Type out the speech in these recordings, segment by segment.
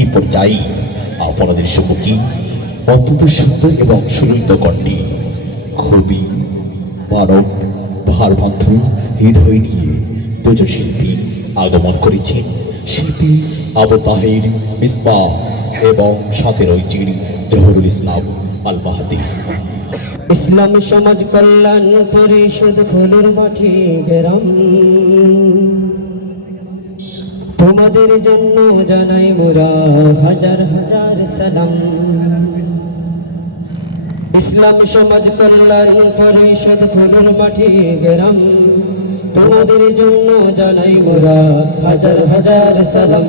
এই পর্যায়ে আপনাদের সম্মুখে অত্যন্ত সুন্দর এবং সুললিত কণ্ঠে খুবই মানব ভারবন্ধু হৃদয় নিয়ে দুজন শিল্পী আগমন করেছেন। শিল্পী আবু তাহের মিসবাহ এবং সাথে রয়েছেন জহুরুল ইসলাম আল মাহাদি। ইসলাম সমাজ কল্যাণ পরিষদ ফুলের মাঠে গ্রাম, তোমাদের জন্য জানাই মোরা হাজার হাজার সালাম। ইসলাম সমাজ কল্যাণ পরিষদ ফুলের মাঠে গ্রাম, তোমাদের জন্য জানাই মোরা হাজার হাজার সালাম।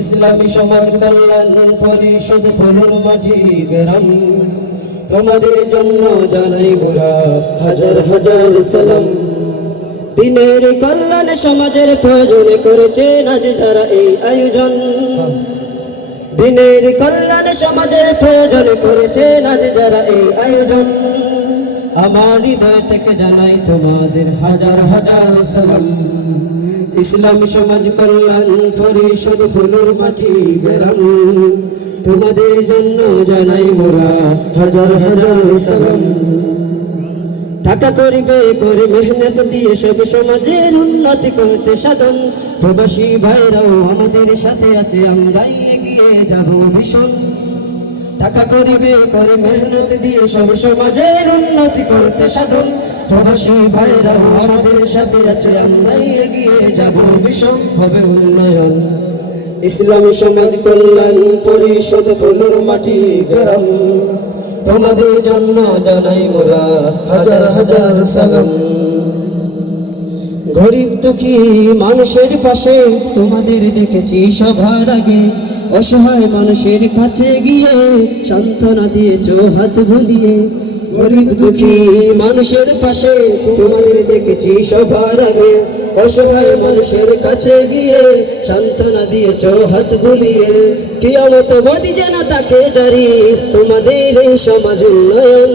ইসলামী সমাজ কল্যাণ পরিষদ ফুলের মাঠে গ্রাম, তোমাদের জন্য জানাই মোরা হাজার হাজার সালাম। দিনের কল্যাণ সমাজের প্রয়োজনে করেছেন আজ যারা এই আয়োজন, দিনের কল্যাণ সমাজের প্রয়োজনে করেছেন আজ যারা এই আয়োজন। আমার হৃদয় থেকে জানাই তোমাদের হাজার হাজার সালাম। ইসলামী সমাজ কল্যাণ পরিষদ ফুলের মাটি গ্রাম, তোমাদের জন্য জানাই মোরা হাজার হাজার সালাম। টাকা করিবে করে মেহনত দিয়ে সব সমাজের উন্নতি করতে সাধন, প্রবাসী ভাইরাও আমাদের সাথে আছে, আমরাই এগিয়ে যাব ভীষণ। টাকা করিবে করে মেহনত দিয়ে সব সমাজের উন্নতি করতে সাধন, প্রবাসী ভাইরাও আমাদের সাথে আছে, আমরাই এগিয়ে যাব ভীষণ। হবে উন্নয়ন ইসলামী সমাজ কল্যাণ পরিষদ ফুলের মাটি গ্রাম, তোমাদের জন্য জানাই মোরা হাজার হাজার সালাম। গরিব দুঃখী মানুষের পাশে তোমাদের দেখেছি সবার আগে, অসহায় মানুষের কাছে গিয়ে সান্ত্বনা দিয়েছো হাত ভুলিয়ে। গরিব দুঃখী মানুষের পাশে তোমাদের দেখেছি সবার আগে, অসহায় মানুষের কাছে গিয়ে সান্ত্বনা দিয়েছো হাত ভুলিয়ে। কিয়ামত বাদী যেন তাকে জারি তোমাদের এই সমাজ উন্নয়ন।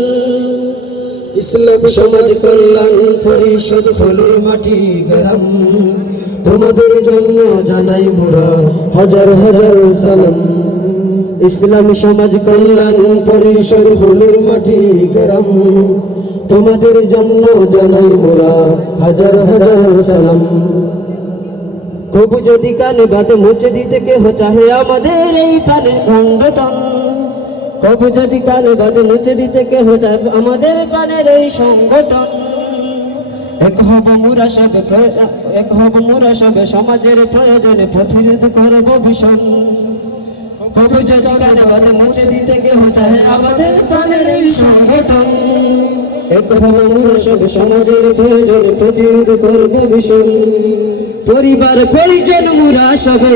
ইসলাম সমাজ কল্যাণ পরিষদ ফুলের মাটি গ্রাম, তোমাদের জন্য জানাই মোরা হাজার হাজার সালাম। ইসলামী সমাজ কল্যাণ পরিষদ ফুলের মাটি গ্রাম, তোমাদের জন্য জানাই মোরা হাজার হাজার সালাম। কবু যদি কানে বাদে মুছে দিতে কেহ চাহে আমাদের এই প্রাণের খণ্ডটন, কবু যদি কানে বাদে মুছে দিতে কেহ চাহে আমাদের প্রাণের এই সংগঠন। এক হব মোরা সবে সমাজের প্রয়োজনে প্রতিরোধ করব ভীষণ। কবু যদি কানে বাদে মুছে দিতে কেহ চাহে আমাদের প্রাণের এই সংগঠন। এক হব মোরা সবে সমাজের প্রয়োজনে প্রতিরোধ করব ভীষণ। পরিবার পরিজন মোরা সবে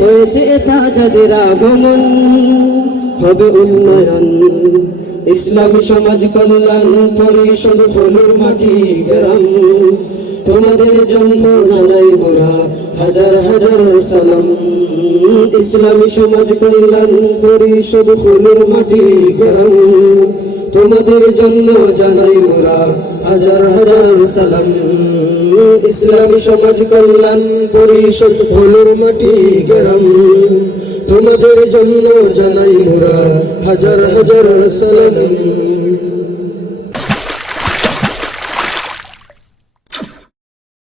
হয়েছে তা যাদের আগমন, হবে উন্নয়ন ইসলামী সমাজ কল্যাণ পরিষদ ফুলের মাটি গ্রাম, তোমাদের জন্য জানাই মোরা হাজার হাজার সালাম। ইসলামী সমাজ কল্যাণ পরিষদ ফুলের মাটি গ্রাম, তোমাদের জন্য জানাই মোরা হাজার হাজার সালাম। ইসলামী সমাজ কল্যাণ পরিষদ ফুলের মাটি গ্রাম, তোমাদের জন্য জানাই মোরা হাজার হাজার সালাম।